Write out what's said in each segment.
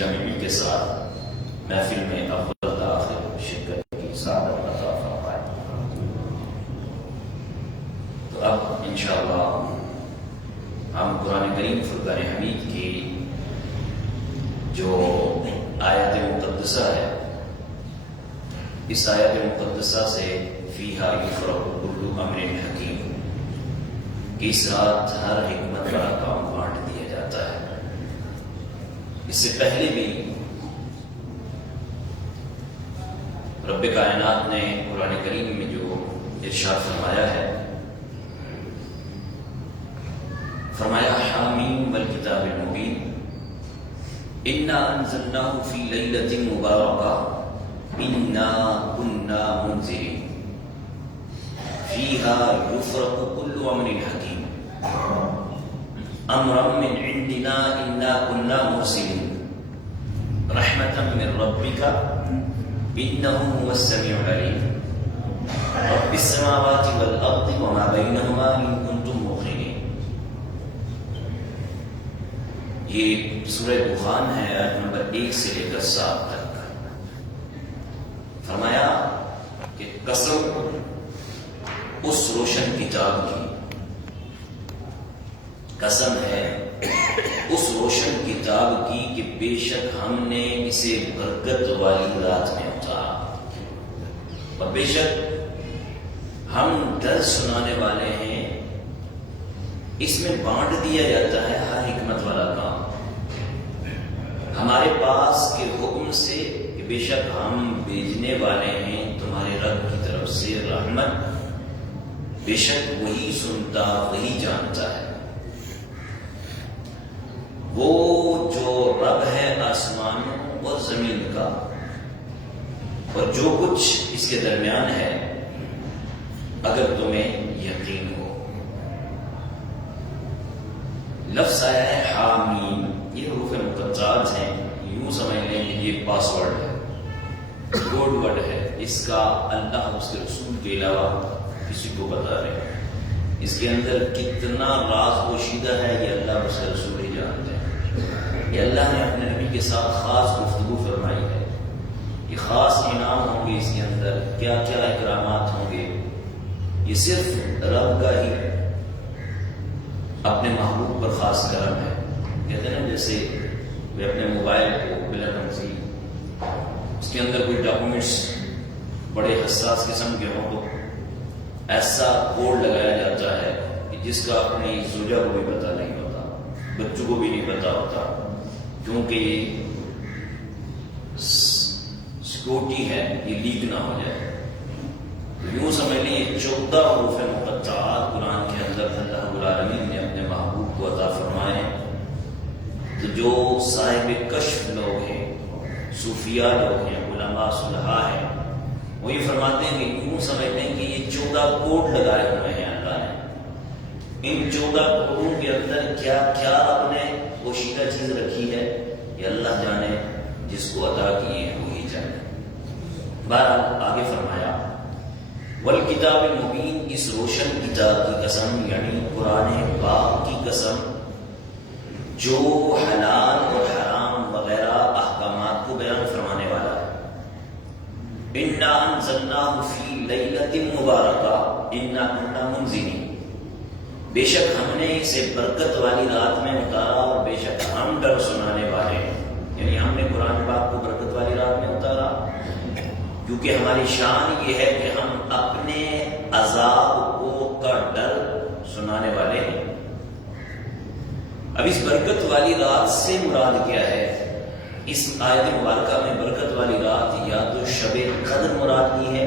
جمیل کے ساتھ محفل میں اول تا آخر شرکت کی سعادت عطا فرمائے۔ تو اب انشاءاللہ ہم قرآن کریم فرقان حمید کی جو آیت مقدسہ ہے، اس آیت مقدسہ سے فیہا یفرق کل امر حکیم، اس رات ہر حکمت والا کام بانٹ دیا جاتا ہے۔ اس سے پہلے بھی رب کائنات نے قرآن کریم میں جو ارشاد فرمایا ہے، فرمایا حامیم والکتاب المبین انا انزلناہ فی لیلۃ مبارکہ انا کنا منذرین فیہا یفرق کل امر حکیم امرا من عندنا انا کنا مرسلین رحمتا من ربک انہ هو السمیع العلیم رب السماوات والارض وما بینہما ان کنتم موقنین۔ یہ سورہ دخان ہے، آیت نمبر 1 سے لے کر 7 تک۔ فرمایا کہ قسم اس روشن کتاب کی، قسم ہے اس روشن کتاب کی کہ بے شک ہم نے اسے برکت والی رات میں اتارا، اور بے شک ہم درس سنانے والے ہیں، اس میں بانٹ دیا جاتا ہے ہر حکمت والا کام ہمارے پاس کے حکم سے کہ بے شک ہم بھیجنے والے ہیں تمہارے رب کی طرف سے رحمت، بے شک وہی سنتا وہی جانتا ہے۔ وہ جو رب ہے آسمانوں اور زمین کا اور جو کچھ اس کے درمیان ہے، اگر تمہیں یقین ہو۔ لفظ آیا ہے حامیم، یہ حروف مقطعات ہیں، یوں سمجھ لیں کہ یہ پاس ورڈ ہے، کوڈ ورڈ ہے، اس کا اللہ اس کے رسول کے علاوہ کسی کو بتا رہے ہیں۔ اس کے اندر کتنا راز پوشیدہ ہے یہ اللہ اس کے رسول ہی جانتے ہیں۔ یہ اللہ نے اپنے نبی کے ساتھ خاص گفتگو فرمائی ہے، یہ خاص انعام ہوں گے، اس کے اندر کیا کیا اکرامات ہوں گے، یہ صرف رب کا ہی اپنے محبوب پر خاص کرم ہے۔ کہتے ہیں نا جیسے وہ اپنے موبائل کو بلا تنظیم اس کے اندر کوئی ڈاکومنٹس بڑے حساس قسم کے ہوں تو ایسا کوڈ لگایا جاتا ہے کہ جس کا اپنی زوجہ کو بھی پتہ نہیں ہوتا، بچوں کو بھی نہیں پتہ ہوتا، کیونکہ یہ سیکورٹی ہے، یہ لیک نہ ہو جائے۔ یوں سمجھ لیں یہ 14 حروف مقطعات قرآن کے اندر اللہ رب العالمین نے اپنے محبوب کو عطا فرمائے۔ تو جو صاحب کشف لوگ ہیں، صوفیاء لوگ ہیں، علماء صلحاء ہیں، وہ یہ فرماتے ہیں کہ یوں سمجھ لیں کہ یہ 14 کوڈ لگائے ہوئے ہیں اللہ نے۔ ان 14 کوڈوں کے اندر کیا کیا آپ نے پوشیدہ چیز رکھی ہے یہ اللہ جانے، جس کو عطا کیے ہیں وہی جانے۔ بہرحال آگے فرمایا والکتاب المبین، اس روشن کتاب کی قسم یعنی قرآن پاک کی قسم جو حلال اور حرام وغیرہ احکامات کو بیان فرمانے والا ہے۔ انا انزلناہ فی لیلۃ مبارکہ انا کنا منذرین، بے شک ہم نے اسے برکت والی رات میں اتارا اور بے شک ہم ڈر سنانے والے ہیں۔ یعنی ہم نے قرآن پاک کو برکت والی رات میں اتارا کیونکہ ہماری شان یہ ہے کہ ہم اپنے عذاب کو کا ڈر سنانے والے ہیں۔ اب اس برکت والی رات سے مراد کیا ہے؟ اس آیت مبارکہ میں برکت والی رات یا تو شب قدر مراد کی ہے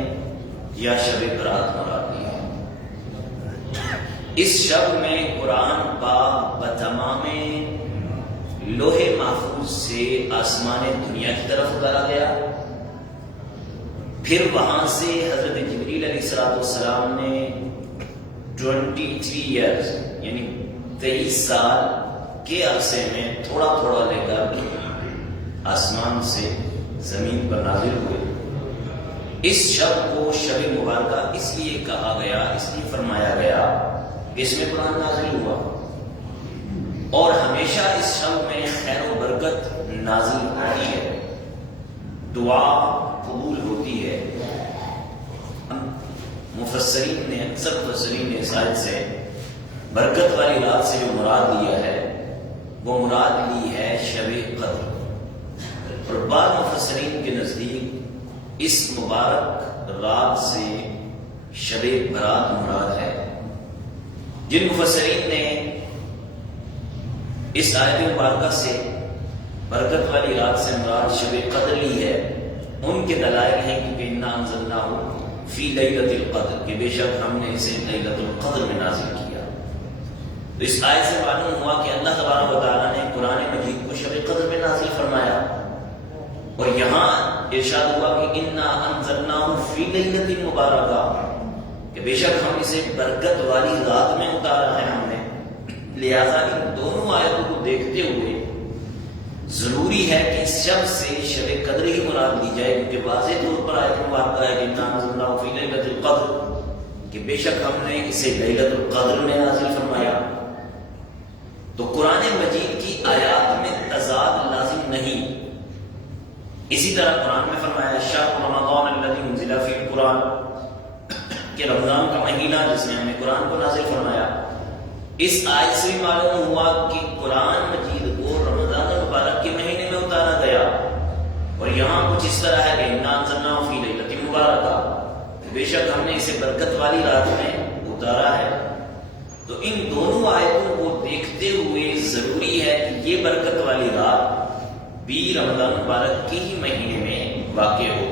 یا شب برات مراد کی ہے۔ اس شب میں قرآن پاک بتمام لوح محفوظ سے آسمان دنیا کی طرف اتارا گیا، پھر وہاں سے حضرت جبریل علیہ السلام نے 23 ایئرز یعنی 23 سال کے عرصے میں تھوڑا تھوڑا لے کر آسمان سے زمین پر نازل ہوئے۔ اس شب کو شب مبارکہ اس لیے کہا گیا، اس لیے فرمایا گیا کہ اس میں قرآن نازل ہوا، اور ہمیشہ اس شب میں خیر و برکت نازل ہوتی ہے، دعا قبول ہوتی ہے۔ مفسرین نے اکثر مفسرین نے اس آیت سے برکت والی رات سے جو مراد لیا ہے وہ مراد لی ہے شب قدر، اور بعض مفسرین کے نزدیک اس مبارک رات سے شب برات مراد ہے۔ جن مفسرین نے اس آیت مبارکہ سے برکت والی رات سے مراد شب قدر لی ہے، ان کے دلائل ہیں کہ انا انزلناہ فی لیلۃ القدر، کہ بے شک ہم نے اسے لیلۃ القدر میں نازل کیا۔ تو اس آیت سے معلوم ہوا کہ اللہ تبارک و تعالیٰ نے قرآن مجید کو شب قدر میں نازل فرمایا، اور یہاں ارشاد ہوا کہ انا انزلناہ فی لیلۃ مبارکہ، کہ بے شک ہم اسے برکت والی رات میں اتارا ہے ہم نے۔ لہذا ان دونوں آیتوں کو دیکھتے ہوئے ضروری ہے کہ اس شب سے شب قدر ہی مراد لی جائے، کیونکہ واضح طور پر آیت مبارکہ ہے کہ انا انزلناہ فی لیلۃ القدر، کہ بے شک ہم نے اسے لیلۃ القدر میں نازل فرمایا۔ تو قرآن مجید کی آیات میں تضاد لازم نہیں۔ اسی طرح قرآن میں فرمایا شہر رمضان الذی انزل فیہ القرآن، کہ رمضان کا مہینہ جس میں ہم نے قرآن کو نازل فرمایا۔ اس آیت سے بھی معلوم ہوا کہ قرآن مجید کو رمضان المبارک کے مہینے میں اتارا گیا، اور یہاں کچھ اس طرح ہے کہ انا انزلناہ فی لیلۃ مبارکہ، بے شک ہم نے اسے برکت والی رات میں اتارا ہے۔ تو ان دونوں آیتوں کو دیکھتے ہوئے ضروری ہے کہ یہ برکت والی رات بھی رمضان مبارک کے ہی مہینے میں واقع ہو۔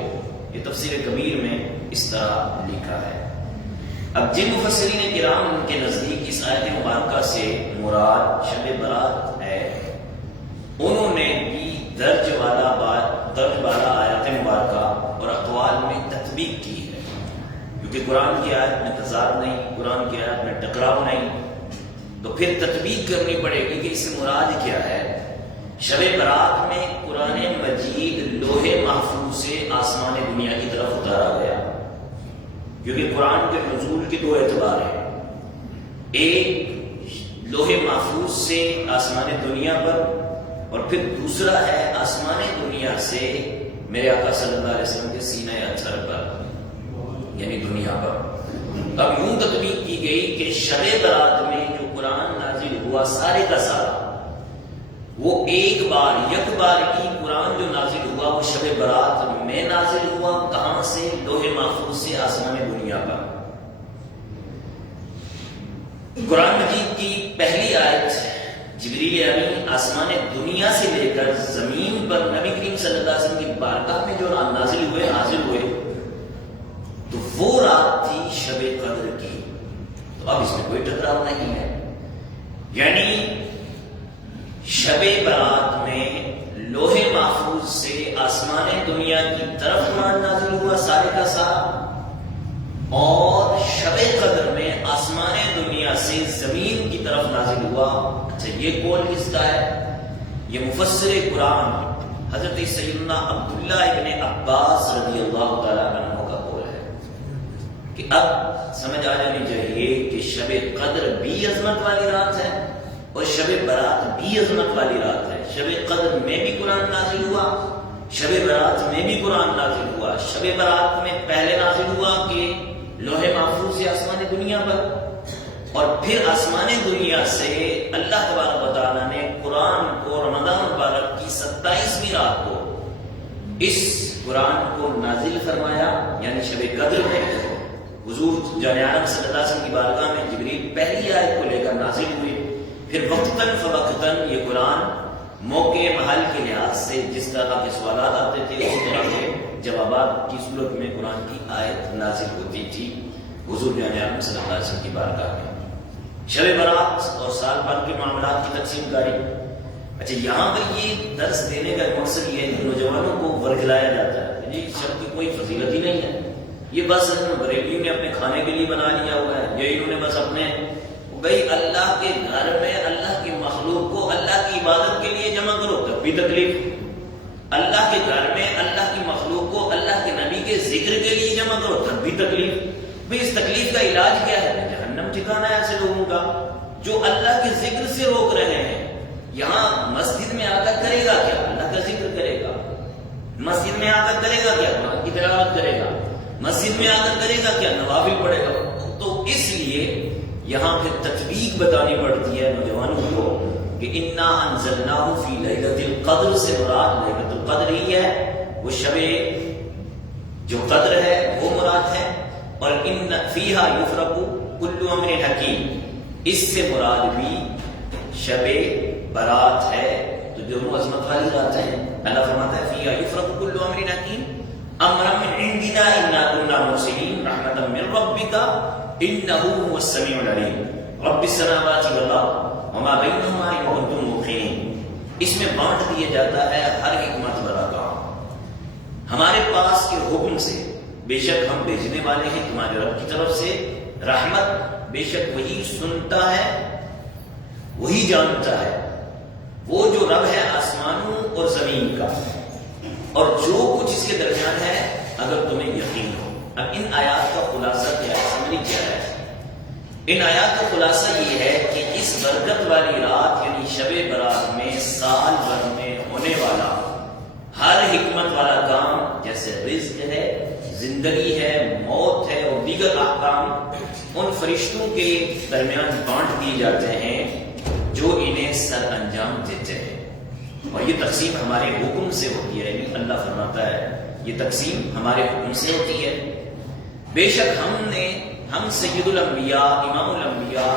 یہ تفسیر کبیر میں اس طرح لکھا ہے۔ اب جن مفسرین کرام کے نزدیک اس آیت مبارکہ سے مراد شب برات ہے، انہوں نے بھی درج والا آیات مبارکہ اور اقوال میں تطبیق کی ہے، کیونکہ قرآن کی آیت میں تضاد نہیں، قرآن کی آیت میں ٹکراؤ نہیں، تو پھر تطبیق کرنی پڑے گی کہ اس سے مراد کیا ہے۔ شب برات میں قرآن مجید لوح محفوظ سے آسمان دنیا کی طرف اتارا گیا، کیونکہ قرآن کے نزول کے دو اعتبار ہیں، ایک لوح محفوظ سے آسمان دنیا پر، اور پھر دوسرا ہے آسمان دنیا سے میرے آقا صلی اللہ علیہ وسلم کے سینہ اطہر پر، یعنی دنیا پر۔ اب یوں تطبیق کی گئی کہ شب برات میں جو قرآن نازل ہوا سارے کا سارا، وہ ایک بار یک بار کی قرآن جو نازل ہوا وہ شب برات میں نازل ہوا۔ کہاں سے؟ لوح محفوظ سے آسمان دنیا پر۔ قرآن مجید کی پہلی آیت جبریل امین آسمان دنیا سے لے کر زمین پر نبی کریم صلی اللہ علیہ وسلم کی بارگاہ میں جو نازل ہوئے، حاضر ہوئے، تو وہ رات تھی شب قدر کی۔ تو اب اس میں کوئی ٹکراؤ نہیں ہے، یعنی شب برات میں لوح محفوظ سے آسمان دنیا کی طرف قرآن نازل ہوا سارے کا سارا، اور شب قدر میں آسمان دنیا سے زمین کی طرف نازل ہوا۔ اچھا، یہ قول کس کا ہے؟ یہ مفسر قرآن حضرت سیدنا عبداللہ ابن عباس رضی اللہ تعالیٰ عنہ کا قول ہے، کہ اب سمجھ آ جانی چاہیے کہ شب قدر بھی عظمت والی رات ہے اور شب برات بھی عظمت والی رات ہے۔ شب قدر میں بھی قرآن نازل ہوا، شب برات میں بھی قرآن نازل ہوا۔ شب برات میں پہلے نازل ہوا کہ لوح محفوظ سے آسمان دنیا پر، اور پھر آسمان دنیا سے اللہ تبارک و تعالیٰ نے قرآن کو رمضان مبارک کی 27ویں رات کو اس قرآن کو نازل فرمایا، یعنی شب قدر میں حضور جان عالم صلی اللہ علیہ وسلم کی بارگاہ میں جبریل پہلی آیت کو لے کر نازل ہوئے۔ پھر وقتاً فوقتاً یہ قرآن موقع محل کے لحاظ سے جس طرح کے سوالات آتے تھے اس طرح کے جوابات کی صورت میں قرآن کی آیت نازل ہوتی تھی حضور جان عالم صلی اللہ علیہ وسلم کی بارگاہ میں۔ شب برات اور سال بھر کے معاملات کی تقسیم کاری۔ اچھا، یہاں پر یہ درس دینے کا مقصد یہ ہے کہ نوجوانوں کو ورگلایا جاتا ہے، یہ شب کی کوئی فضیلت ہی نہیں ہے، یہ بس بریلیوں نے اپنے کھانے کے لیے بنا لیا ہوا ہے، یہ انہوں نے بس اپنے بھائی اللہ کے گھر میں اللہ کی مخلوق کو اللہ کی عبادت کے لیے جمع کرو تب بھی تکلیف، اللہ کے گھر میں اللہ کی مخلوق کو اللہ کے نبی کے ذکر کے لیے جمع کرو تب بھی تکلیف۔ بھائی اس تکلیف کا علاج کیا ہے؟ جہنم ٹھکانا ہے ایسے لوگوں کا جو اللہ کے ذکر سے روک رہے ہیں۔ یہاں مسجد میں آ کر کرے گا کیا؟ اللہ کا کی تلاوت کرے گا، مسجد میں آ کر کرے گا کیا؟ نوافل پڑھے گا. تو اس لیے یہاں پھر تطبیق بتانی پڑتی ہے نوجوانوں کو کہ انا انزلناہ فی لیلۃ القدر سے مراد لیلۃ القدر ہی ہے، وہ شب جو قدر ہے وہ مراد ہے. اور ان فیہا یفرق کل امر حکیم، اس سے مراد بھی شب برات ہے. تو جو عظمت والی رات ہے، اللہ فرماتا ہے فیہا یفرق کل امر حکیم امرا من عندنا انا کنا مرسلین رحمتا من ربک انہ هو السمیع العلیم رب السماوات والارض وما بینہما ان کنتم موقنین. اس میں بانٹ دیا جاتا ہے ہر حکمت والا کام ہمارے پاس کے حکم سے. بے شک ہم بھیجنے والے ہیں تمہارے رب کی طرف سے رحمت. بے شک وہی سنتا ہے، وہی جانتا ہے. وہ جو رب ہے آسمانوں اور زمین کا اور جو کچھ اس کے درمیان ہے، اگر تمہیں یقین ہو. اب ان آیات کا خلاصہ کیا ہے، سمری کیا ہے؟ ان آیات کا خلاصہ یہ ہے کہ اس برکت والی رات یعنی شب برات میں سال بھر میں ہونے والا ہر حکمت والا کام، جیسے رزق ہے، زندگی ہے، موت ہے اور دیگر احکام، ان فرشتوں کے درمیان بانٹ دیے جاتے ہیں جو انہیں سر انجام دیتے ہیں. اور یہ تقسیم ہمارے حکم سے ہوتی ہے. اللہ فرماتا ہے یہ تقسیم ہمارے حکم سے ہوتی ہے. بے شک ہم سید الانبیاء امام الانبیاء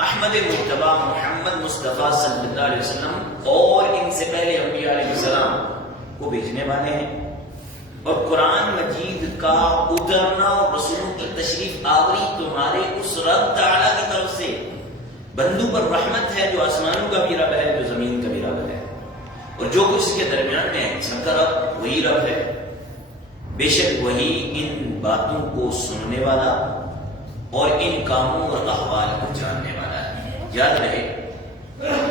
احمد مجتبی محمد مصطفیٰ صلی اللہ علیہ وسلم اور ان سے پہلے انبیاء علیہ السلام کو بھیجنے والے ہیں. اور قرآن مجید کا اترنا اور رسولوں کی تشریف آوری تمہارے اس رب تعالیٰ کی طرف سے بندوں پر رحمت ہے جو آسمانوں کا بھی رب ہے، جو زمین کا بھی رب ہے اور جو کچھ اس کے درمیان میں ہے. سب کا رب وہی رب ہے. بے شک وہی ان باتوں کو سننے والا اور ان کاموں اور احوال کو جاننے والا ہے. یاد رہے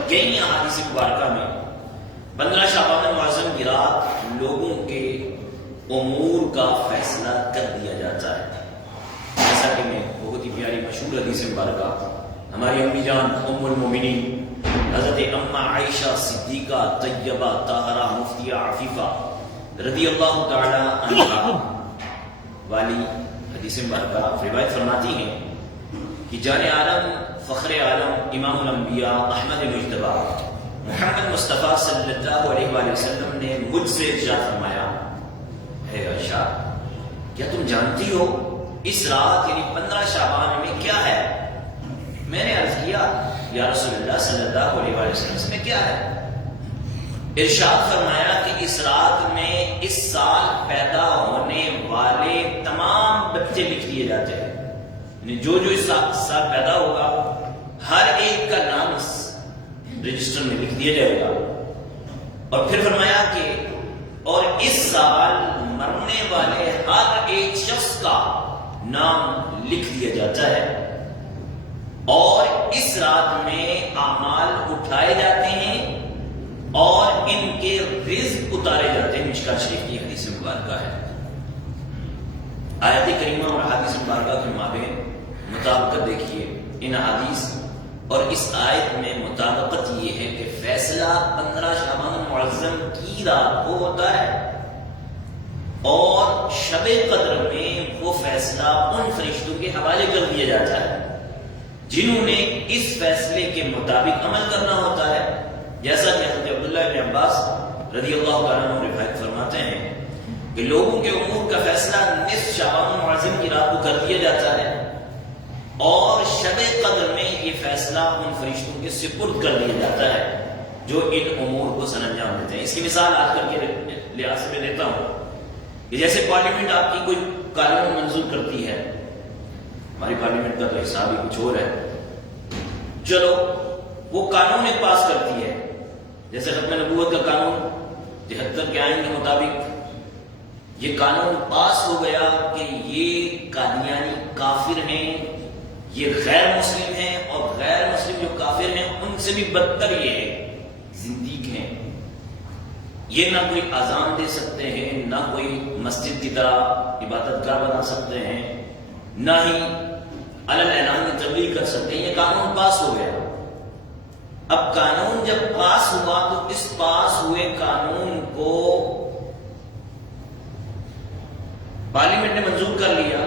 کئی احادیث مبارکہ میں 15 شعبان معظم کی رات لوگوں کے امور کا فیصلہ کر دیا جاتا ہے. جیسا کہ میں بہت ہی پیاری مشہور حدیث مبارکہ ہماری امی جان ام المومنین حضرت اماں عائشہ صدیقہ طیبہ طاہرہ مفتیہ عفیفہ رضی اللہ تعالی عنہا والی حدیث مبارکہ روایت فرماتی ہیں کہ جان عالم فخر عالم امام الانبیاء احمد مجتبی محمد مصطفیٰ صلی اللہ علیہ وآلہ وسلم نے مجھ سے ارشاد فرمایا، ہے عائشہ کیا تم جانتی ہو اس رات یعنی 15 شعبان میں کیا ہے؟ میں نے عرض کیا یا رسول اللہ صلی اللہ علیہ وآلہ وسلم اس میں کیا ہے؟ ارشاد فرمایا کہ اس رات میں اس سال پیدا ہونے والے تمام بچے لکھ دیے جاتے ہیں. یعنی جو اس سال پیدا ہوگا ہر ایک کا نام اس رجسٹر میں لکھ دیا جائے گا. اور پھر فرمایا کہ اور اس سال مرنے والے ہر ایک شخص کا نام لکھ دیا جاتا ہے اور اس رات میں اعمال اٹھائے جاتے ہیں اور ان کے رزق اتارے جاتے ہیں. مشکات شریف کی حدیث مبارکہ ہے. آیت کریمہ اور حدیث مبارکہ کے مابین مطابقت دیکھیے. ان حدیث اور اس آیت میں مطابقت یہ ہے کہ فیصلہ 15 شعبان معظم کی رات کو ہوتا ہے اور شب قدر میں وہ فیصلہ ان فرشتوں کے حوالے کر دیا جاتا ہے جنہوں نے اس فیصلے کے مطابق عمل کرنا ہوتا ہے. جیسا کہ حضرت عبداللہ بن عباس رضی اللہ تعالیٰ عنہ روایت فرماتے ہیں کہ لوگوں کے امور کا فیصلہ نصف شعبان معظم کی رات کو کر دیا جاتا ہے اور شب قدر میں یہ فیصلہ ان فرشتوں کے سپرد کر دیا جاتا ہے جو ان امور کو سر انجام دیتے ہیں. اس کی مثال آج کل کے لحاظ سے میں دیتا ہوں کہ جیسے پارلیمنٹ آپ کی کوئی قانون منظور کرتی ہے. ہماری پارلیمنٹ کا تو حساب ہی کچھ اور ہے. چلو وہ قانون ایک پاس کرتی ہے جیسے ختم نبوت کا قانون 73 کے آئین کے مطابق یہ قانون پاس ہو گیا کہ یہ قادیانی کافر ہیں، یہ غیر مسلم ہیں اور غیر مسلم جو کافر ہیں ان سے بھی بدتر یہ ہے زندیق ہیں. یہ نہ کوئی اذان دے سکتے ہیں، نہ کوئی مسجد کی طرح عبادت گاہ بنا سکتے ہیں، نہ ہی علل اعلان میں تبلیغ کر سکتے ہیں. یہ قانون پاس ہو گیا. اب قانون جب پاس ہوا تو اس پاس ہوئے قانون کو پارلیمنٹ نے منظور کر لیا.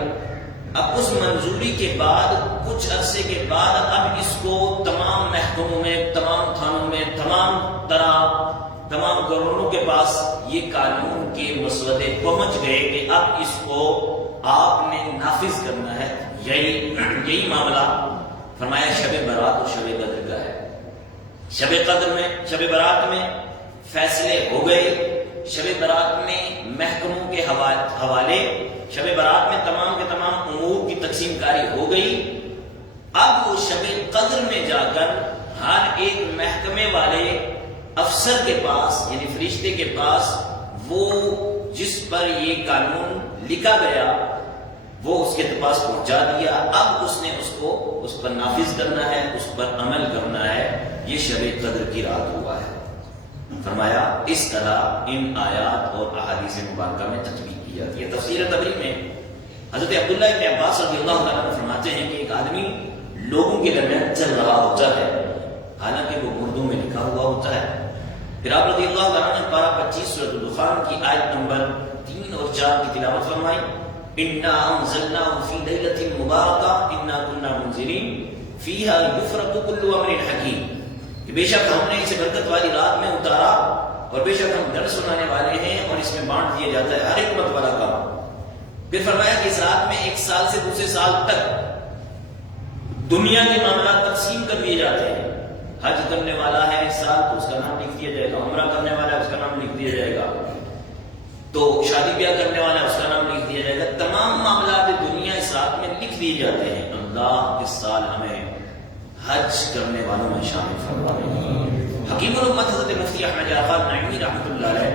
اب اس منظوری کے بعد کچھ عرصے کے بعد اب اس کو تمام محکموں میں، تمام تھانوں میں، تمام گورنروں کے پاس یہ قانون کے مسودے پہنچ گئے کہ اب اس کو آپ نے نافذ کرنا ہے. یہی معاملہ فرمایا شب برات اور شب قدر کا ہے. شب برات میں فیصلے ہو گئے، شب برات میں محکموں کے حوالے، شب برات میں تمام کے تمام امور کی تقسیم کاری ہو گئی. اب وہ شب قدر میں جا کر ہر ایک محکمے والے افسر کے پاس، یعنی فرشتے کے پاس، وہ جس پر یہ قانون لکھا گیا وہ اس کے پاس پہنچا دیا. اب اس نے اس پر نافذ کرنا ہے، اس پر عمل کرنا ہے. یہ شب قدر کی رات ہوا ہے. فرمایا اس طرح ان آیات اور احادیث مبارکہ میں تطبیق کی جاتی ہے. تفسیر تبری میں حضرت عبداللہ ابن عباس رضی اللہ تعالیٰ عنہ فرماتے ہیں کہ ایک آدمی لوگوں کے درمیان چل رہا ہوتا ہے، حالانکہ وہ اردو میں لکھا ہوا ہوتا ہے. پھر آپ رضی اللہ تعالیٰ نے پارہ 25 سورۃ الدخان کی آیت نمبر 3 اور 4 کی تلاوت فرمائی. اِنَّا أَنزَلْنَاهُ فِي لَيْلَةٍ مُبَارَكَةٍ إِنَّا كُنَّا مُنذِرِينَ فِيهَا يُفْرَقُ كُلُّ أَمْرٍ حَكِيمٍ کہ بے شک ہم نے اسے برکت والی رات میں اتارا اور بے شک ہم درس سنانے والے ہیں اور اس میں بانٹ دیا جاتا ہے ہر حکمت والا کام. پھر فرمایا کہ اس رات میں ایک سال سے دوسرے سال تک دنیا کے معاملات تقسیم کر دیے جاتے ہیں. حج کرنے والا ہے اس سال تو اس کا نام لکھ دیا جائے گا، عمرہ کرنے والا ہے اس کا نام لکھ دیا جائے گا، تو شادی بیاہ کرنے والا ہے اس کا نام لکھ دیا جائے گا. تمام معاملات دنیا اس رات میں لکھ دیے جاتے ہیں. اللہ اس سال ہمیں حج کرنے والوں میں شامل فرمائے. حکیم الامت حضرت مفتی احمد جعفر نعیمی رحمۃ اللہ علیہ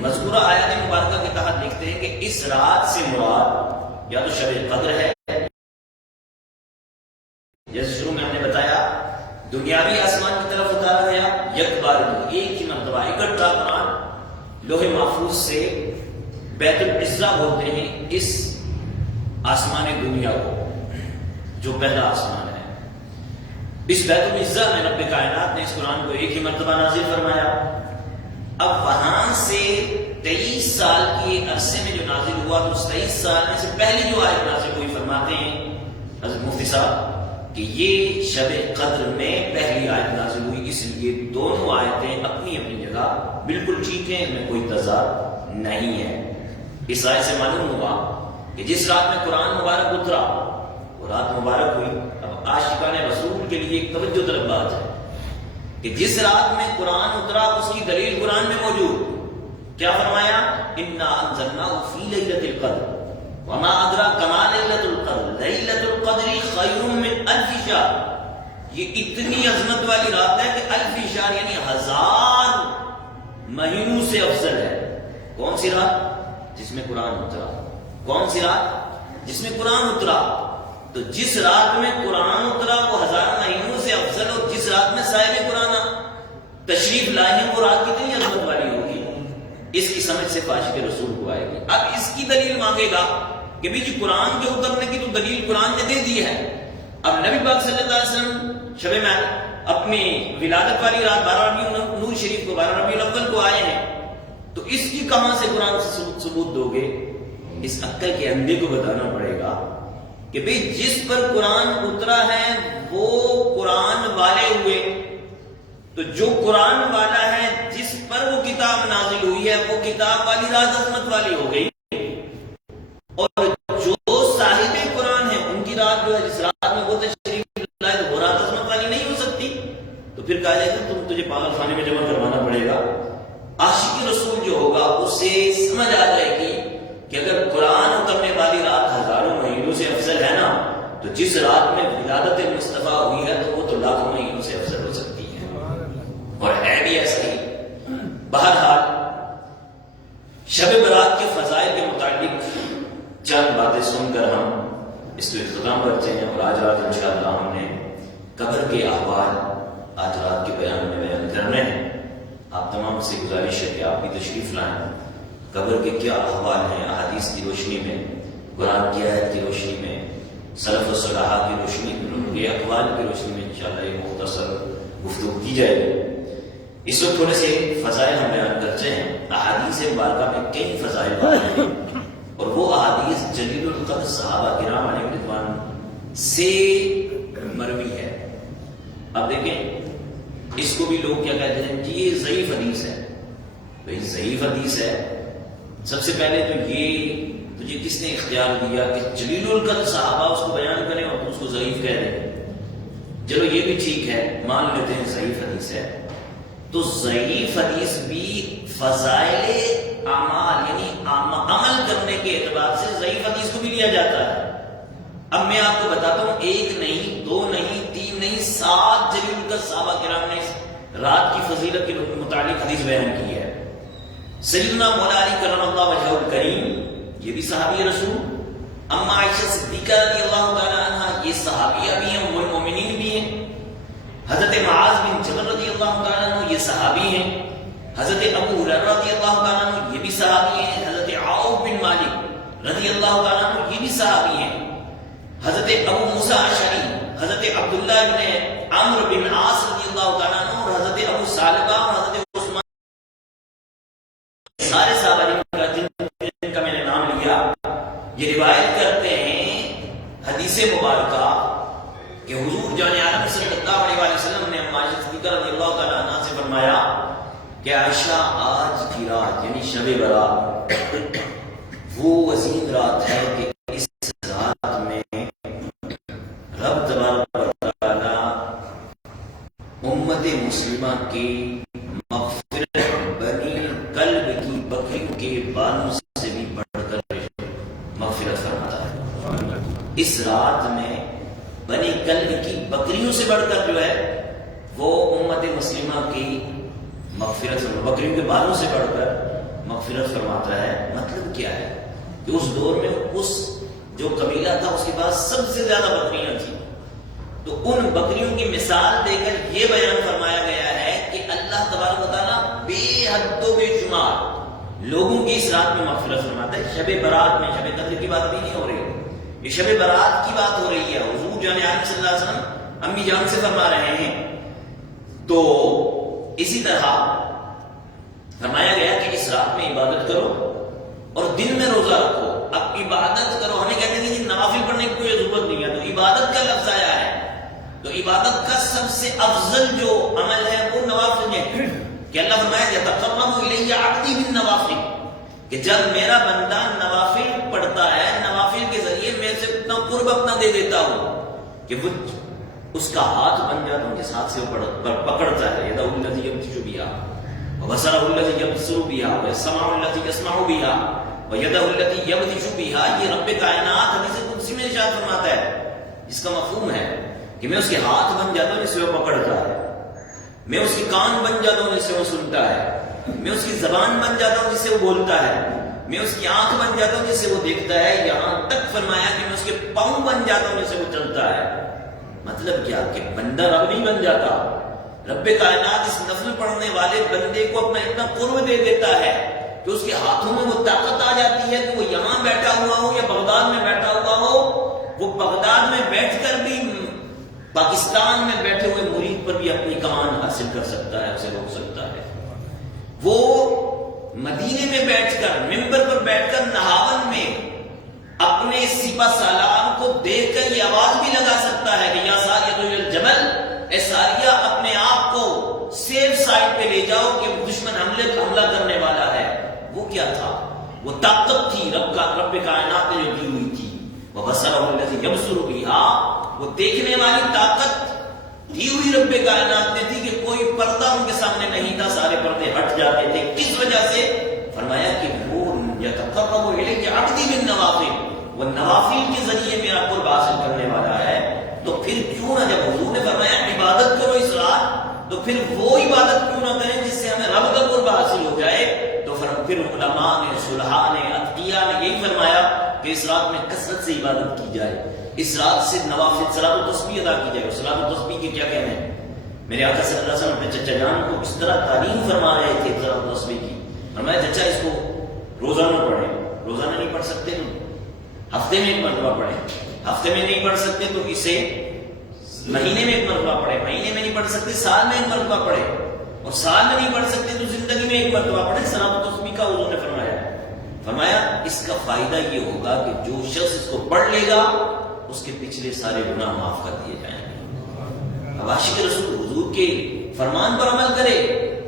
مذکورہ آیات مبارکہ کے تحت لکھتے ہیں کہ اس رات سے مراد یا تو شب قدر ہے، جیسے شروع میں ہم نے بتایا دنیاوی آسمان کی طرف اتارا گیا یک بار ایک ہی مرتبہ اکٹھا قرآن لوح محفوظ سے بیت العزہ بولتے ہیں اس آسمان دنیا کو جو پہلا آسمان ہے. اس بیت العزہ میں رب کائنات نے اس قرآن کو ایک ہی مرتبہ نازل فرمایا. اب وہاں سے 23 سال کے عرصے میں جو نازل ہوا تو اس 23 سال میں سے پہلی جو آیت نازل ہوئی فرماتے ہیں حضرت مفتی صاحب کہ یہ شب قدر میں پہلی آیت نازل ہوئی. اس لیے دونوں آیتیں اپنی اپنی جگہ بالکل ٹھیک ہیں، ان میں کوئی تضاد نہیں ہے. اس آیت سے معلوم ہوا کہ جس رات میں قرآن مبارک اترا وہ رات مبارک ہوئی. اب عاشقان رسول کے لیے ایک توجہ طلب بات ہے کہ جس رات میں قرآن اترا اس کی دلیل قرآن میں موجود. کیا فرمایا؟ اِنَّا أَنزَلْنَاهُ فِي لَيْلَةِ الْقَدْرِ وَمَا أَدْرَاكَ مَا لَيْلَةُ الْقَدْرِ لَيْلَةُ الْقَدْرِ خَيْرٌ مِّنْ أَلْفِ شَهْرٍ. یہ اتنی عظمت والی رات ہے کہ الف شہر یعنی 1000 مہینوں سے افضل ہے. کون سی رات؟ جس میں قرآن اترا. کون سی رات؟ جس میں قرآن اترا. تو جس رات میں قرآن اترا وہ 1000 مہینوں سے افضل، اور جس رات میں صاحب قرآن تشریف لائے ہیں وہ رات کتنی عظمت والی ہوگی. اس کی سمجھ سے عاشق رسول کو آئے گی. اب اس کی دلیل مانگے گا کہ بھی جی قرآن کے اترنے کی تو دلیل قرآن نے دے دی ہے. اب نبی پاک صلی اللہ علیہ وسلم شب میں اپنی ولادت والی رات 12 ربیع نور شریف کو 12 ربیع الاول کو آئے ہیں، تو اس کی کہاں سے قرآن سے ثبوت دو گے؟ اس عقل کے اندھے کو بتانا پڑے گا کہ بھئی جس پر قرآن اترا ہے وہ قرآن والے ہوئے. تو جو قرآن والا ہے جس پر وہ کتاب نازل ہوئی ہے وہ کتاب والی رات عظمت والی ہو گئی. اور جو صاحب قرآن ہے ان کی رات جو ہے جس رات میں وہ تشریف لائے تو وہ رات عظمت والی نہیں ہو سکتی. تو پھر کہا جائے گا تجھے پاگل خانے میں جمع کروانا پڑے گا. عاشق رسول جو ہوگا اسے سمجھ آ جائے گی کہ اگر قرآن اترنے والی رات ہزاروں مہینوں سے افضل ہے نا، تو جس رات میں ولادت مصطفیٰ ہوئی ہے تو وہ تو لاکھوں مہینوں سے افضل ہو سکتی ہے. اور ہے بھی ایسا ہی. بہرحال شب برات کے فضائل کے متعلق چند باتیں سن کر ہم اس کو اختتام کرتے ہیں. اور آج رات انشاءاللہ ہم نے قبر کے احوال آج رات کے بیان میں بیان کرنے ہیں. آپ تمام سے گزارش ہے کہ آپ بھی تشریف لائیں. قبر کے کیا احوال ہیں احادیث کی روشنی میں، قرآن کی آیت کی روشنی میں، سلف و صحابہ کی روشنی میں، یہ اقوال کی روشنی میں انشاءاللہ یہ مختصر گفتگو کی جائے گی. اس وقت تھوڑے سے فضائل ہم بیان کرتے ہیں. احادیث مبارکہ میں کئی فضائل ہیں اور وہ احادیث جلیل القدر صحابہ کرام علیہ رضوان سے مروی ہے. اب دیکھیں اس کو بھی لوگ کیا کہتے ہیں کہ یہ ضعیف حدیث ہے. بھئی ضعیف حدیث ہے. سب سے پہلے تو یہ تجھے کس نے اختیار دیا کہ جلیل القدر صحابہ اس کو بیان کریں اور اس کو ضعیف کہہ دیں؟ چلو یہ بھی ٹھیک ہے، مان لیتے ہیں ضعیف حدیث ہے. تو ضعیف حدیث بھی فضائل اعمال یعنی عمل کرنے کے اعتبار سے ضعیف حدیث کو بھی لیا جاتا ہے. اب میں آپ کو بتاتا ہوں، ایک نہیں، دو نہیں، تین نہیں، 7 جلیل القدر صحابہ کرام نے رات کی فضیلت کے متعلق حدیث بیان کی ہے. سیدنا مولا علی کرم اللہ وجہہ الکریم یہ بھی صحابی رسول، اما عائشہ صدیقہ رضی اللہ تعالی عنہ یہ صحابیہ بھی ہیں، ام المومنین بھی ہیں. حضرت معاذ بن جبل رضی اللہ تعالی عنہ یہ صحابی ہیں. حضرت ابو ہریرہ رضی اللہ تعالی عنہ یہ بھی صحابی ہیں. حضرت عوف بن مالک رضی اللہ تعالی عنہ یہ بھی صحابی ہیں. حضرت ابو موسیٰ اشعری، حضرت عبداللہ بن عمرو بن عاص رضی اللہ تعالیٰ عنہ اور حضرت ابو سالبہ اور حضرت عثمان، سارے صحابہ جن کا میں نے نام لیا یہ روایت کرتے ہیں حدیث مبارکہ کہ حضور جان عالم صلی اللہ علیہ وسلم نے عائشہ صدیقہ رضی اللہ تعالیٰ عنہ سے فرمایا کہ عائشہ آج کی رات یعنی شب برات وہ عظیم رات ہے کہ اس رات میں رب تبارک و تعالی امت مسلمہ کی مغفرت بنی قلب کی بکریوں کے بالوں سے بھی بڑھ کر مغفرت فرماتا ہے. اس رات میں بنی قلب کی بکریوں سے بڑھ کر جو ہے وہ امت مسلمہ کی مغفرت، بکریوں کے بالوں سے بڑھ کر مغفرت فرماتا ہے. مطلب کیا ہے کہ اس دور میں اس جو قبیلہ تھا اس کے پاس سب سے زیادہ بکریاں تھیں، تو ان بکریوں کی مثال دے کر یہ بیان فرمایا گیا ہے کہ اللہ تبارک و تعالیٰ بے حد و بے شمار لوگوں کی اس رات میں مغفرت فرماتا ہے. شب برات میں شب قدر کی بات بھی نہیں ہو رہی، یہ شب برات کی بات ہو رہی ہے. حضور جان عالم صلی اللہ علیہ وسلم امی جان سے فرما رہے ہیں. تو اسی طرح فرمایا گیا کہ اس رات میں عبادت کرو اور دن میں روزہ رکھو. اب عبادت کرو، ہمیں کہتے ہیں کہ نوافل پڑھنے کی کوئی ضرورت نہیں ہے، تو عبادت کا لفظ آیا ہے تو عبادت کا سب سے افضل جو عمل ہے وہ نوافل ہے کہ اللہ فرمایا یتقرب الی عبدی بالنوافل کہ جب میرا بندہ نوافل پڑھتا ہے، نوافل کے ذریعے میں سے اتنا قرب اپنا دے دیتا ہوں کہ وہ اس کا ہاتھ بن جاتا ہوں جس ہاتھ سے وہ پکڑتا ہے. یدہ الذی یبطش بہا وبصرہ الذی یبصر بہا وسمعہ الذی یسمع بہا ویدہ الذی یبطش بہا. یہ رب کائنات حدیث قدسی میں ارشاد فرماتا ہے، جس کا مفہوم ہے کہ میں اس کے ہاتھ بن جاتا ہوں جس سے وہ پکڑتا ہے، میں اس کے کان بن جاتا ہوں جس سے وہ سنتا ہے، میں اس کی زبان بن جاتا ہوں جس سے وہ بولتا ہے، میں اس کی آنکھ بن جاتا ہوں جس سے وہ دیکھتا ہے. یہاں تک فرمایا کہ میں اس کے پاؤں بن جاتا ہوں جس سے وہ چلتا ہے. مطلب کیا کہ بندہ رب نہیں بن جاتا، رب کائنات اس نفل پڑھنے والے بندے کو اپنا اتنا قرب دے دیتا ہے کہ اس کے ہاتھوں میں وہ طاقت آ جاتی ہے کہ وہ یہاں بیٹھا ہوا ہو یا بغداد میں بیٹھا ہوا ہو، وہ بغداد میں بیٹھ کر بھی پاکستان میں بیٹھے ہوئے مرید پر بھی اپنی کمان حاصل کر سکتا ہے، اسے روک سکتا ہے. وہ مدینے میں بیٹھ کر ممبر پر بیٹھ کر نہاون میں اپنے سپہ سالار کو دیکھ کر یہ آواز بھی لگا سکتا ہے کہ یا ساریہ الجبل، اے ساریہ اپنے آپ کو سیف سائڈ پہ لے جاؤ کہ دشمن حملہ کرنے والا ہے. وہ کیا تھا؟ وہ طاقت تھی رب کائنات نے جو دی ہوئی تھی. وبصرہ الذی یبصر بہا، وہ دیکھنے والی طاقت دی ہوئی رب کائنات نے تھی کہ کوئی پردہ ان کے سامنے نہیں تھا، سارے پردے ہٹ جاتے تھے. کس وجہ سے؟ فرمایا کہ وہ یتقرب الی عبدی بالنوافل، وہ نوافل کے ذریعے میرا قرب حاصل کرنے والا ہے. تو پھر کیوں نہ، جب حضور نے فرمایا عبادت کرو اس رات، تو پھر وہ عبادت کیوں نہ کریں جس سے ہمیں رب کا قرب حاصل ہو جائے. تو پھر علماء نے، صلحاء نے، اتقیاء نے یہی فرمایا کہ اس رات میں کثرت سے عبادت کی جائے، اس رات سے نوافل صلاۃ و تسبیح ادا کی جائے. صلاۃ و تسبیح کے کیا کہنے ہیں؟ میرے آقا صلی اللہ علیہ وسلم اپنے چچا جان کو اس طرح تعلیم فرما رہے تھے صلاۃ و تسبیح کی. فرمایا چچا اس کو روزانہ پڑھیں. روزانہ نہیں پڑھ سکتے تو ہفتے میں ایک مرتبہ پڑھیں. ہفتے میں نہیں پڑھ سکتے تو اسے مہینے میں ایک مرتبہ پڑھیں. مہینے میں نہیں پڑھ سکتے سال میں ایک مرتبہ پڑھیں. اور سال میں نہیں پڑھ سکتے تو زندگی میں ایک مرتبہ پڑھیں. صلاۃ و تسبیح کا حضور نے فرمایا. فرمایا اس کا فائدہ یہ ہوگا کہ جو شخص اس کو پڑھ لے گا اس کے پچھلے سارے گناہ معاف کر دیے جائیں گے۔ اب عاشق رسول حضور کے فرمان پر عمل کرے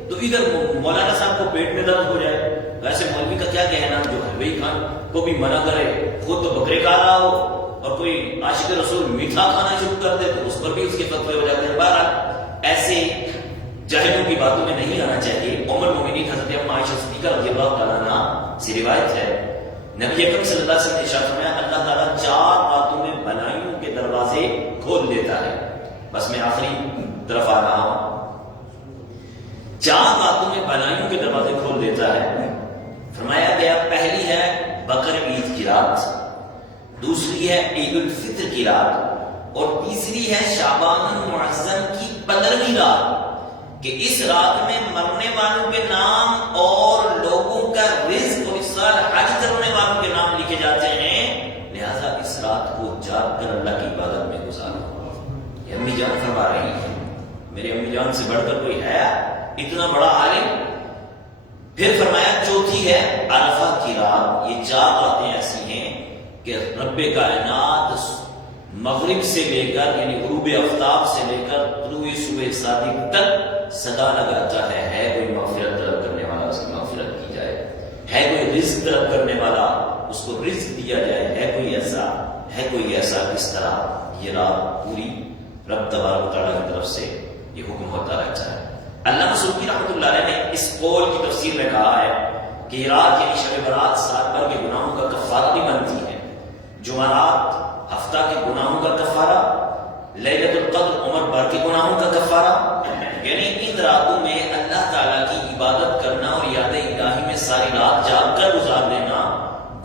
تو ادھر مولانا صاحب کو پیٹ میں درد ہو جائے، ویسے مولوی کا کیا کہنا جو حلوئی خان کو بھی منع کرے، خود تو بکرے کھا رہا ہو اور کوئی عاشق رسول میٹھا کھانا شروع کر دے تو اس پر بھی اس کے فتوے ہو جاتے ہیں۔ بہرحال ایسے جاہلوں کی باتوں میں نہیں آنا چاہیے۔ ام المؤمنین حضرت ام عائشہ صدیقہ رضی اللہ تعالیٰ عنہا سے روایت ہے، نبی اکرم صلی اللہ علیہ وسلم نے ارشاد فرمایا اللہ تعالیٰ 4 راتوں میں بھلائیوں کے دروازے کھول دیتا ہے۔ بس میں آخری طرف آ رہا ہوں۔ 4 راتوں میں بھلائیوں کے دروازے کھول دیتا ہے۔ فرمایا گیا پہلی ہے بقر عید کی رات، دوسری ہے عید الفطر کی رات، اور تیسری ہے شعبان المعظم کی 15ویں رات، کہ اس رات میں مرنے والوں کے نام اور لوگوں کا رزق اور اس سال حج کرنے والوں کے نام لکھے جاتے ہیں، لہذا اس رات کو جاگ کر اللہ کی عبادت میں گزارو۔ یہ امی جان فرما رہی ہے، میرے امی جان سے بڑھ کر کوئی ہے اتنا بڑا عالم؟ پھر فرمایا چوتھی ہے عرفہ کی رات۔ یہ 4 راتیں ایسی ہیں کہ رب کائنات مغرب سے لے کر یعنی غروب آفتاب سے لے کر طلوع صبح صادق تک صدا لگاتا ہے کوئی مغفرت طلب کرنے والا اس کی مغفرت کی جائے، ہے کوئی رزق طلب کرنے والا اس کو رزق دیا جائے، ہے کوئی ایسا کس طرح یہ رات پوری رب تبارک و تعالیٰ کی طرف سے یہ حکم ہوتا رہتا ہے۔ علامہ سبکی رحمۃ اللہ علیہ نے اس قول کی تفسیر میں کہا ہے کہ یہ رات یعنی شب برات سال بھر کے گناہوں کا کفارہ بھی بنتی ہے، جمعرات ہفتہ کے گناہوں کا کفارہ، لیلۃ القدر عمر بھر کے گناہوں کا کفارہ، یعنی ان راتوں میں اللہ تعالیٰ کی عبادت کرنا اور یاد الہی میں ساری رات جاگ کر گزار لینا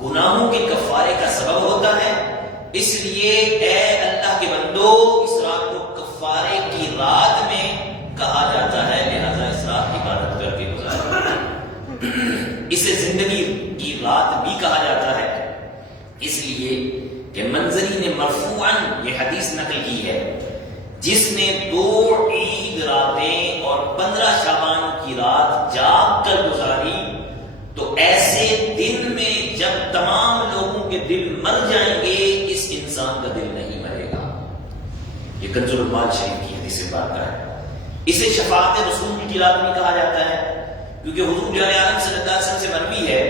گناہوں کے کفارے کا سبب ہوتا ہے۔ اس لیے اے اللہ کے بندو اس رات کو کفارے کی رات میں کہا جاتا ہے، لہذا اس رات عبادت کر کے گزارے۔ اسے زندگی کی رات بھی کہا جاتا ہے، اس لیے کہ منظری نے مرفوعاً یہ حدیث نقل کی ہے، جس نے 2 عید راتیں اور 15 شعبان کی رات جاگ کر گزاری تو ایسے دن میں جب تمام لوگوں کے دل مر جائیں گے اس انسان کا دل نہیں مرے گا۔ یہ کنز المال شریف کی حدیث سے بات ہے۔ اسے شفاعت رسول کی رات بھی کہا جاتا ہے، کیونکہ حضور جان عالم صلی اللہ علیہ وسلم سے مروی ہے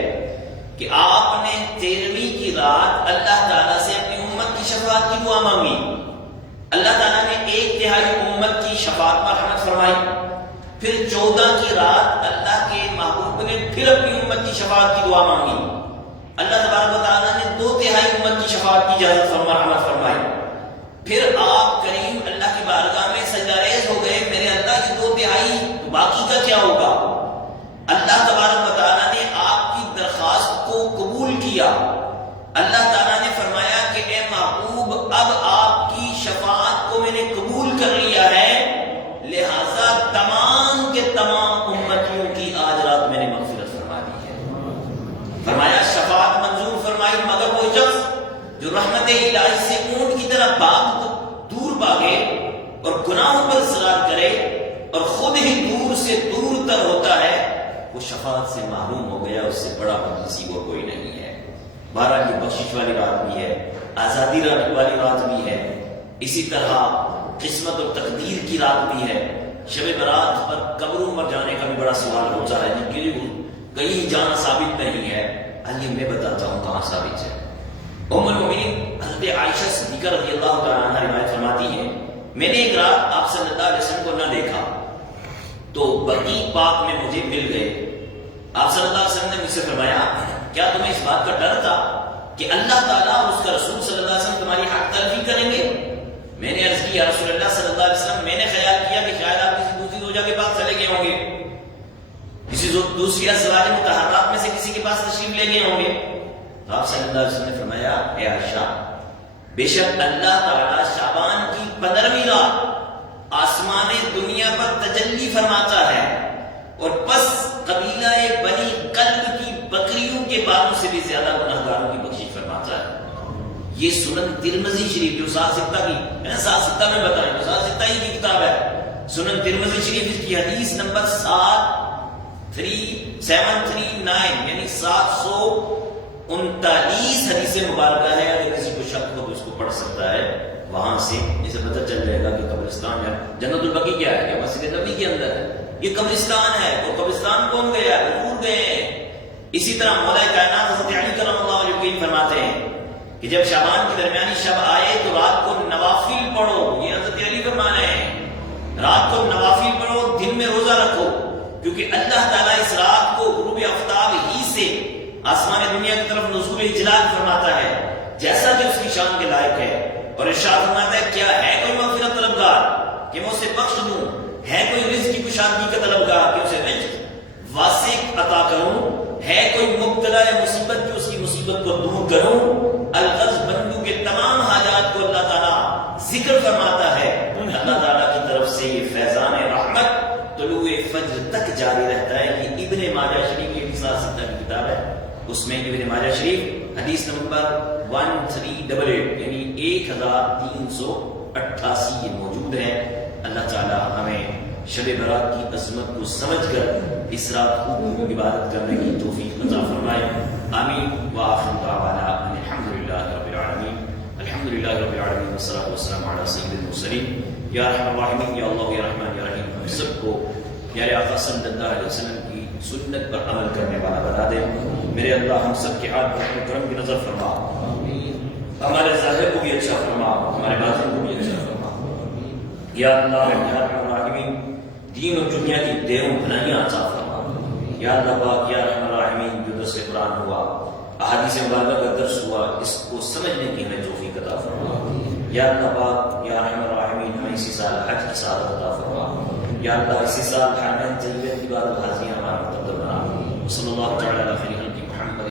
کہ آپ نے 13ویں کی رات اللہ تعالیٰ سے اپنی امت کی شفاعت کی دعا مانگی، اللہ تعالیٰ نے 1/3 امت کی شفاعت پر رحمت فرمائی، پھر 14 کی رات اللہ کے محبوب نے پھر اپنی امت کی شفاعت کی دعا مانگی، اللہ تبارک و تعالیٰ نے 2/3 امت کی شفاعت کی اجازت رحمت فرمائی، پھر آپ کریم اللہ کی بارگاہ میں سجدہ ریز ہو گئے، میرے اللہ کی 2/3 باقی کا کیا ہوگا؟ اللہ تبارک و تعالیٰ نے آپ کی درخواست کو قبول کیا، اللہ تعالیٰ نے فرمایا کہ اے محبوب اب آپ کی شفاعت کو میں نے قبول کر لیا ہے، لہذا تمام کے تمام امتیوں کی آج رات میں نے مغفرت فرما دی ہے۔ فرمایا شفاعت منظور فرمائی مگر وہ شخص جو رحمت الہی سے اونٹ کی طرح دور بھاگے اور گناہوں پر اصرار کرے اور خود ہی دور سے دور تر ہوتا ہے، وہ شفاعت سے محروم ہو گیا، اس سے بڑا نصیب اور کوئی نہیں ہے۔ بہرحال یہ بخشش والی رات بھی ہے، آزادی والی رات بھی ہے، اسی طرح قسمت اور تقدیر کی رات بھی ہے۔ شب برات پر قبروں پر جانے کا بھی بڑا سوال ہوتا ہے، جن کے لیے کہیں جانا ثابت نہیں ہے۔ آئیے میں بتاتا ہوں کہاں ثابت ہے۔ ام المؤمنین حضرت عائشہ صدیقہ رضی اللہ تعالیٰ عنہا روایت فرماتی ہیں، میں نے ایک رات آپ صلی اللہ علیہ وسلم کو نہ دیکھا تو بقیع پاک میں مجھے مل گئے۔ آپ صلی اللہ علیہ وسلم نے مجھ سے فرمایا کیا تمہیں اس بات کا ڈر تھا کہ اللہ تعالیٰ اور اس کا رسول صلی اللہ علیہ وسلم تمہاری حق تلفی کریں گے؟ میں نے عرض کی یا رسول اللہ صلی اللہ علیہ وسلم، میں نے خیال کیا کہ شاید آپ کسی دوسری زوجہ کے پاس چلے گئے ہوں گے، کسی دوسری ازواج مطہرات میں سے کسی کے پاس تشریف لے گئے ہوں گے۔ تو آپ صلی اللہ علیہ وسلم نے فرمایا اے عائشہ، بے شک اللہ تعالیٰ شعبان کی 15ویں رات آسمان دنیا پر تجلی فرماتا ہے اور پس قبیلہ بنی کلب کی بکریوں کے بالوں سے بھی زیادہ گناہگاروں کی بخشش فرماتا ہے۔ یہ سنن ترمذی شریف جو سات ستہ کی ہے نا، سات ستہ میں بتائیں تو سات ستہ ہی کی کتاب ہے، سنن ترمذی شریف، اس کی حدیث نمبر 739 یعنی 739 39 حدیث مبارکہ ہے، اگر کسی کو شک ہو تو اس کو پڑھ سکتا ہے، وہاں سے اسے پتہ چل جائے گا کہ قبرستان ہے۔ جنت البقیع کیا ہے؟ یہ مسجد نبی کے اندر ہے، یہ قبرستان ہے۔ وہ قبرستان کون گیا؟ حضور گئے ہیں۔ اسی طرح مولا کائنات حضرت علی کرم اللہ وجہہ فرماتے ہیں کہ جب شعبان کی درمیانی شب آئے تو رات کو نوافل پڑھو، یہ حضرت علی فرما رہے ہیں، رات کو نوافل پڑھو، دن میں روزہ رکھو، کیونکہ اللہ تعالیٰ اس رات کو غروب آفتاب ہی سے آسمان دنیا کی طرف نزول جلال فرماتا ہے جیسا کہ اس کی شان کے لائق ہے، اور ارشاد فرماتا ہے کیا ہے کوئی مغفرت طلبگار کہ میں اسے بخش دوں، ہے کوئی رزق کی کشادگی کا طلبگار کہ اسے رزق واسع عطا کروں، ہے کوئی مبتلا ہے مصیبت کی اس کی مصیبت کو دور کروں۔ الغز بندو کے تمام حاجات کو اللہ تعالیٰ ذکر فرماتا ہے، اللہ تعالیٰ کی طرف سے یہ فیضان رحمت طلوع فجر تک جاری رہتا ہے۔ یہ ابن ماجہ شریف کی ستہ کی کتاب ہے، اس میں ابن ماجہ شریف حدیث نمبر 1388 یعنی 1388 یہ موجود ہے۔ اللہ تعالیٰ ہمیں شب برات کی عظمت کو سمجھ کر اس رات کو عبادت کرنے کی توفیق عطا فرمائے، آمین۔ وآخر دعوانا ان الحمدللہ رب العالمین، الحمدللہ رب العالمین، والصلاۃ والسلام علی سید المرسلین۔ یا ارحم الراحمین، یا اللہ یا رحمان یا رحیم، ہم سب کو پیارے آقا صلی اللہ علیہ وسلم کی سنت پر عمل کرنے والا بنا دے۔ میرے اللہ ہم سب کے ہاتھ پر اپنے کرم کی نظر فرما، ہمارے ظاہر کو بھی اچھا فرما، ہمارے باطن کو بھی اچھا فرما۔ یا اللہ یا ارحم الراحمین، دین و دنیا کی دیروں بھلائیاں عطا فرما۔ یا اللہ پاک یا ارحم الراحمین، جو درس قرآن ہوا، احادیث مبارکہ کا درس ہوا، اس کو سمجھنے کی ہمیں توفیق عطا فرما۔ یا اللہ پاک یا ارحم الراحمین، ہمیں اسی سال حج کی سعادت عطا فرما۔ یا اللہ اسی سال حرمین طیبہ کی عبادت حاضریاں ہمارا مقدر بنا۔ صلی اللہ تعالی علیہ